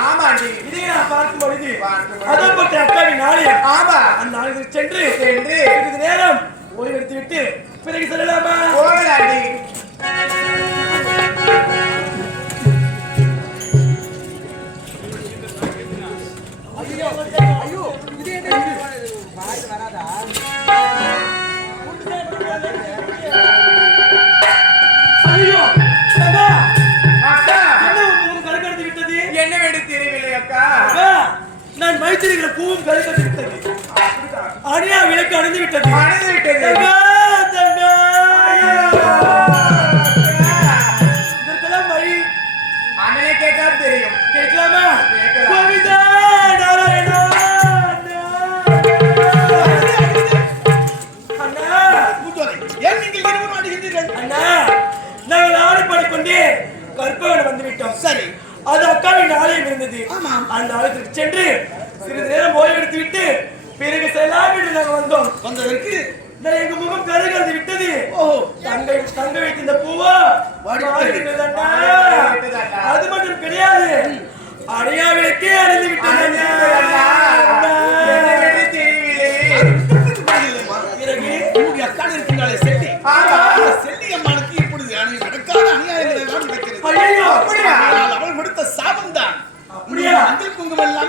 ஆமாண்டி. இதை நான் பார்க்கும் பொழுது அதப்பட்ட அக்காவின் ஆமா. அந்த ஆலயத்தில் சென்று சென்று சிறிது நேரம் ஓய்வெடுத்து விட்டு பிறகு செல்லலாமா? போகலாண்டி. மைத்திரிகளை பூவும் கருக்கடைத்து விட்டது அணியா விளக்கு அணிந்து விட்டது. அணைந்து விட்டது. இதற்கெல்லாம் வழி அண்ணனை கேட்டால் தெரியும். கேட்கலாமா. கோவிந்தா நாராயணா அண்ணா. ஏன் நீங்கள் இருவரும் ஆடுகின்றீர்கள் அண்ணா நாங்கள் ஆடிப்பாடி கொண்டு கற்பகன் வந்து விட்டோம் சரி. அது அக்காவின் ஆலயம் இருந்தது. அந்த ஆலயத்திற்கு சென்று சிறிது நேரம் ஓய்வெடுத்து விட்டு பிறகு என்று நாங்கள் வந்தோம். வந்ததற்கு எங்க முகம் கருகிறது விட்டது. ஓஹோ. தங்க தங்க வைத்த இந்த பூவா. அது மட்டும் கிடையாது. அடையா விளக்கே அடைந்து விட்டது. மஞ்சள் குங்குமம் எல்லாம்.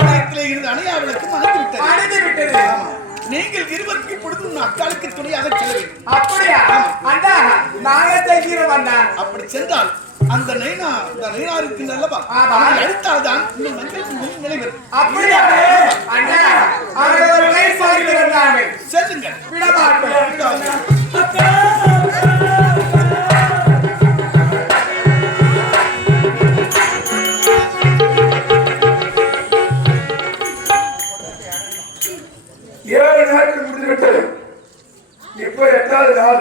ஆலயத்திலே இருந்த விட்டது. அணைந்து விட்டது. நீங்கள் இருவருக்கு உன் அக்காளுக்கு துணையாக செல்ல வேண்டும். அப்படியா? அண்ணா செல்கிறோம் அண்ணா அப்படி சென்றால் அந்த நைனா அந்த நைனா இருக்கின்ற அல்லவா ஆமா. அவனை அழித்தால்தான் இந்த மஞ்சள் குங்குமம் நிலைவரும் அப்படியா? அண்ணா ஒரு கை வந்தாங்க செல்லுங்கள். ஏழு நாட்கள் முடிந்துவிட்டது. இப்போ எட்டாவது நாள்.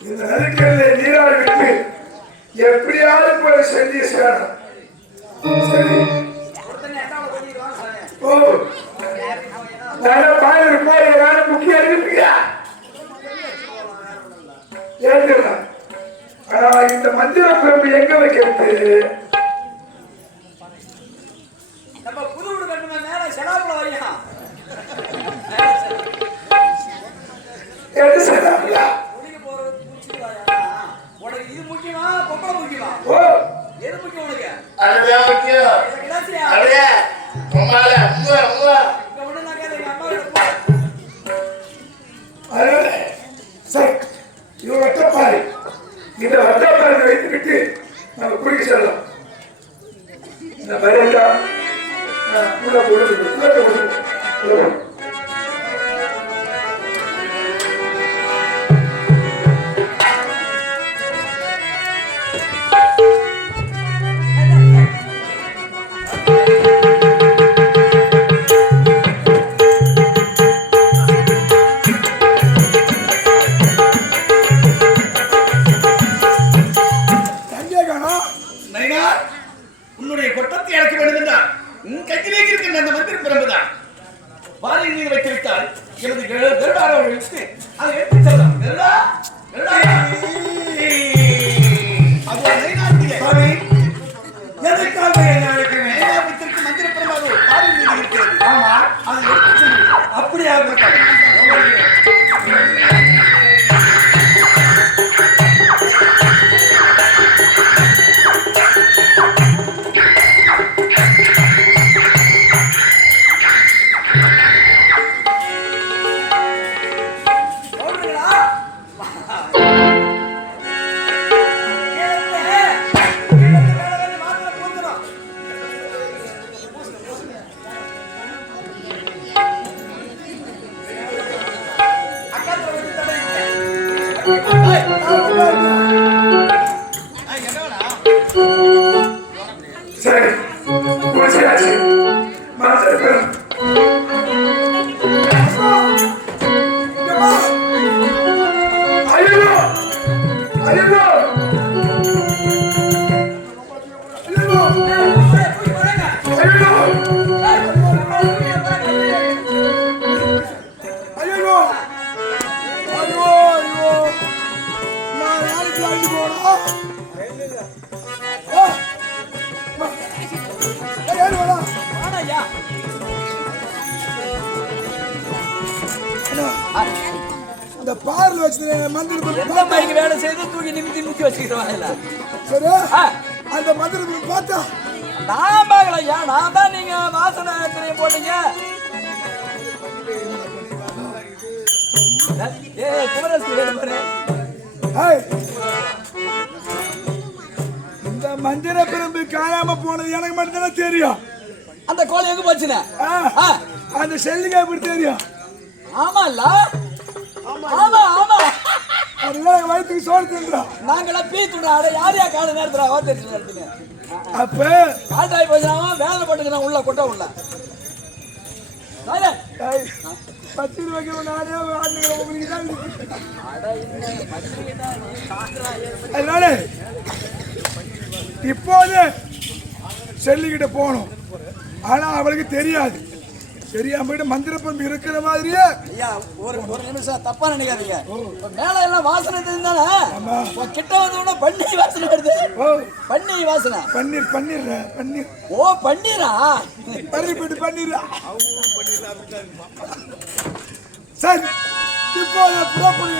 இந்த நதிக்கல்லை நீராடி விட்டு எப்படியாவது போய் செஞ்சு சேரணும். சரி. ஓ. நான் பாயிரம் போய் வேலை முக்கியம் இருக்குயா ஏற்றுல ஆனா இந்த மந்திர பிரம்பு எங்க வைக்கிறது? இது முக்கியமா? பொம்பளை முக்கியமா? ஓ. எது முக்கியம் உனக்கு? அதுதான் முக்கியம். அப்படியே, எங்க அம்மா வட்டப்பாறை இந்த வட்டப்பாறை வைத்து விட்டு நம்ம குடிக்க செல்லலாம். இந்த மரியாதா உள்ள கொடுத்து உள்ள கொடுத்து விட்டால் எனது கரு- கருடாரை அதை எடுத்து கருடா? கருடா? என்ன அழைக்கிறேன் இருக்கிறது ஆமா. அதை எடுத்து செல்லுங்கள். அப்படியா அந்த பார்ல வச்சு மந்திரத்தை எந்த மைக்கு வேலை செய்து தூக்கி நிமித்தி நிமித்தி வச்சுக்கிறோம் சரி. அந்த மந்திரத்தை பார்த்தா நான் பார்க்கல ஏன் நான் தான் நீங்க வாசனை திரையம் போட்டீங்க. ஏ இந்த மந்திர பிரம்பு காணாம போனது எனக்கு மட்டும்தான் தெரியும். அந்த கோழி எங்க போச்சுனே ஆ, ஆ. அந்த செல்லுங்க எப்படி தெரியும்? ஆமா இல்ல ஆமா ஆமா. வயிற்றுக்கு சோறு தின்றான் நாங்களாம் பீத்துடா அட யார் யா கால நேரத்துல? தெரிஞ்சு நேரத்துல. அப்ப? காட்டாய் போச்சுனா வேலை போட்டுக்கிறான் உள்ள கொட்ட உள்ள. பத்து ரூபாய்க்கு உங்களுக்கு தான். அதனால இப்போது செல்லிக்கிட்ட போகணும். ஆனா அவளுக்கு தெரியாது. தெரியாம போயிட்டு மந்திர பம்பு இருக்கிற மாதிரியே. ஐயா ஒரு ஒரு நிமிஷம் தப்பா நினைக்காதீங்க. மேல எல்லாம் வாசனை இப்ப கிட்ட வந்தோடனே பன்னீர் வாசனை வருது. ஓ. பன்னீர் வாசனை. பன்னீர் பன்னீர் பன்னீர். ஓ பன்னீரா? பறி போயிட்டு பன்னீர். சரி இப்போ புறப்படி.